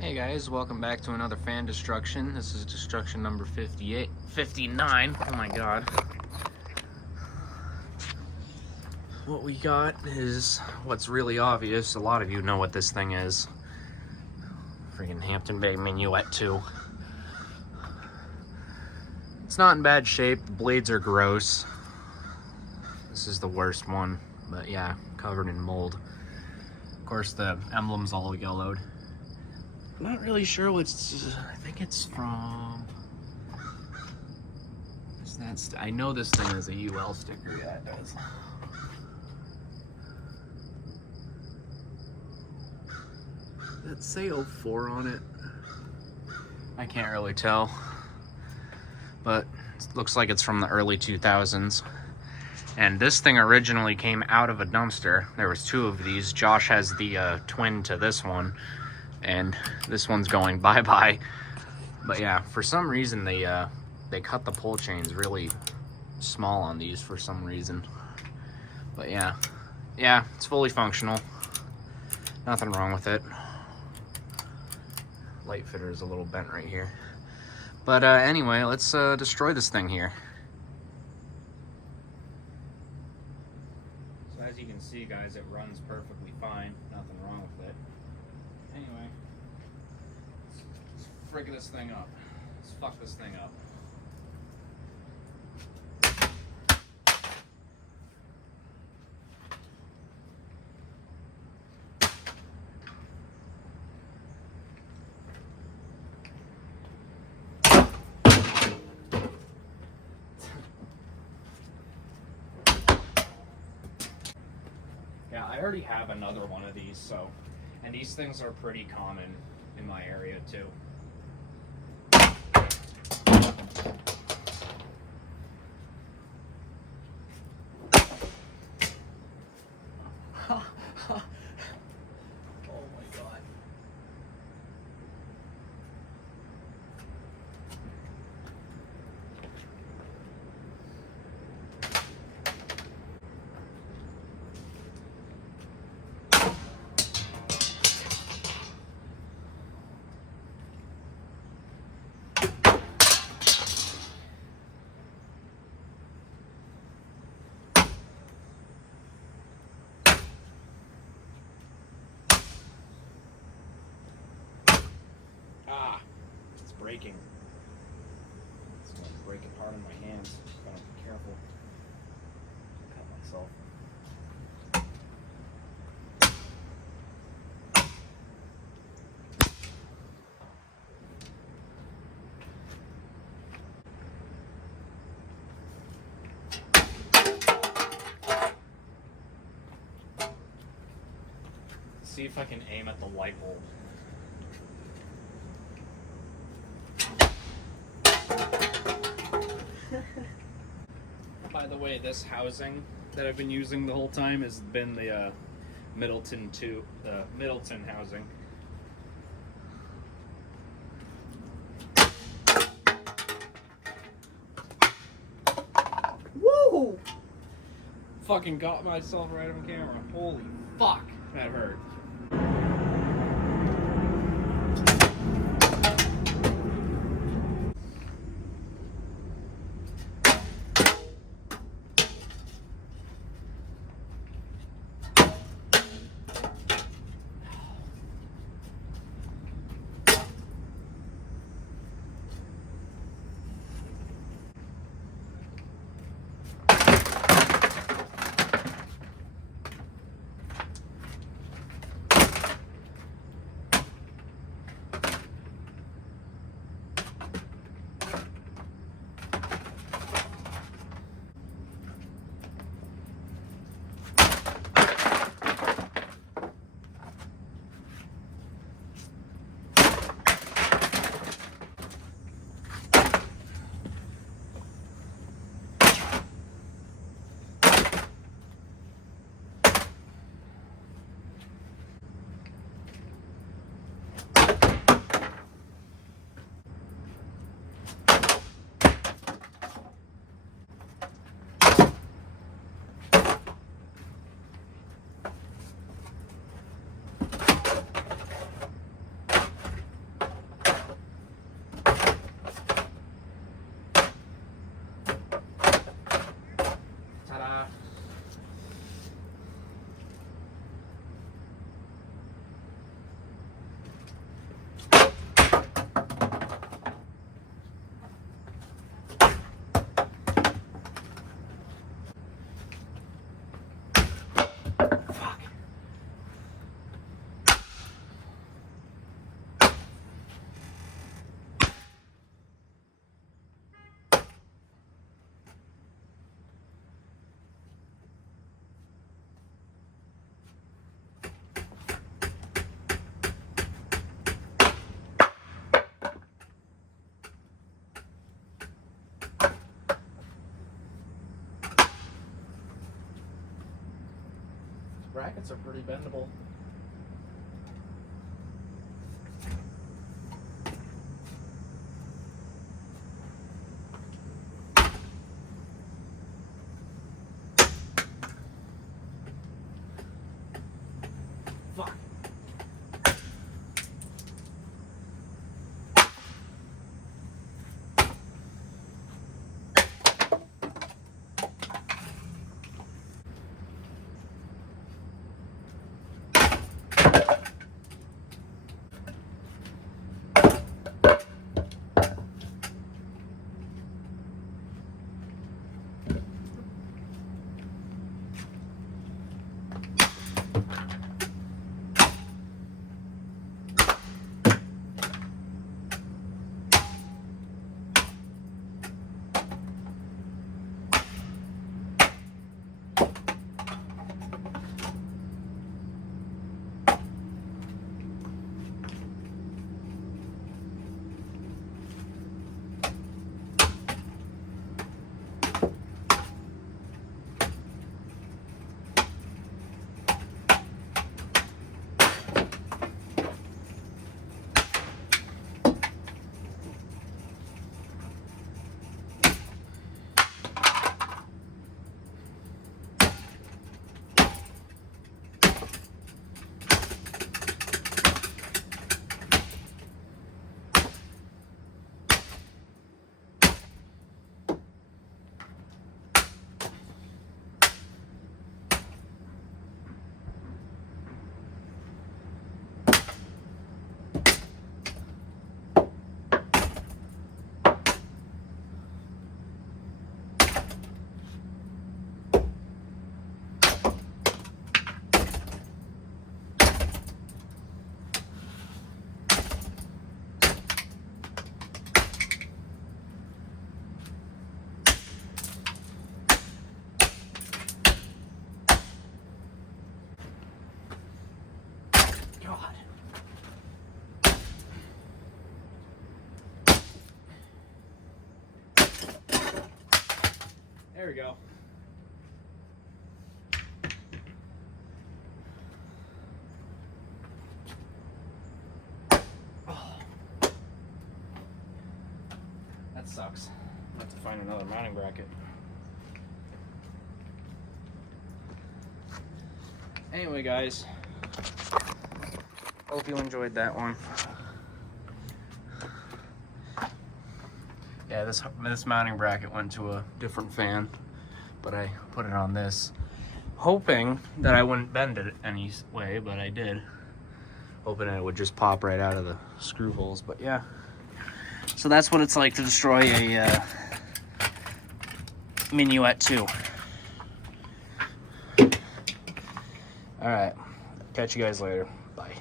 Hey guys, welcome back to another fan destruction. This is destruction number 59. Oh my god. What we got is what's really obvious. A lot of you know what this thing is. Freaking Hampton Bay Minuet 2. It's not in bad shape. The blades are gross. This is the worst one, but yeah, covered in mold. Of course, the emblem's all yellowed. Not really sure what's. I think it's from. I know this thing has a UL sticker. Yeah, it does. Does it say 04 on it? I can't really tell. But it looks like it's from the early 2000s. And this thing originally came out of a dumpster. There was two of these. Josh has the twin to this one. And this one's going bye-bye. But yeah, for some reason they cut the pull chains really small on these for some reason. But yeah, it's fully functional. Nothing wrong with it. Light fitter is a little bent right here. But anyway, let's destroy this thing here. So as you can see, guys, it runs perfectly fine. Nothing wrong with it. Anyway, let's frig this thing up. Let's fuck this thing up. Yeah, I already have another one of these, so, and these things are pretty common in my area too. Oh my god. Ah, it's breaking. It's going to break it hard in my hands. Gotta be careful. Cut myself. See if I can aim at the light bulb. By the way, this housing that I've been using the whole time has been the Middleton housing. Woo! Fucking got myself right on camera. Holy fuck, that hurt. brackets are pretty bendable. Fuck. God. There we go. Oh. That sucks. I'll have to find another mounting bracket. Anyway, guys, hope you enjoyed that one. Yeah, this mounting bracket went to a different fan, but I put it on this, hoping that I wouldn't bend it any way, but I did. Hoping it would just pop right out of the screw holes, but yeah. So that's what it's like to destroy a Minuet 2. All right, catch you guys later. Bye.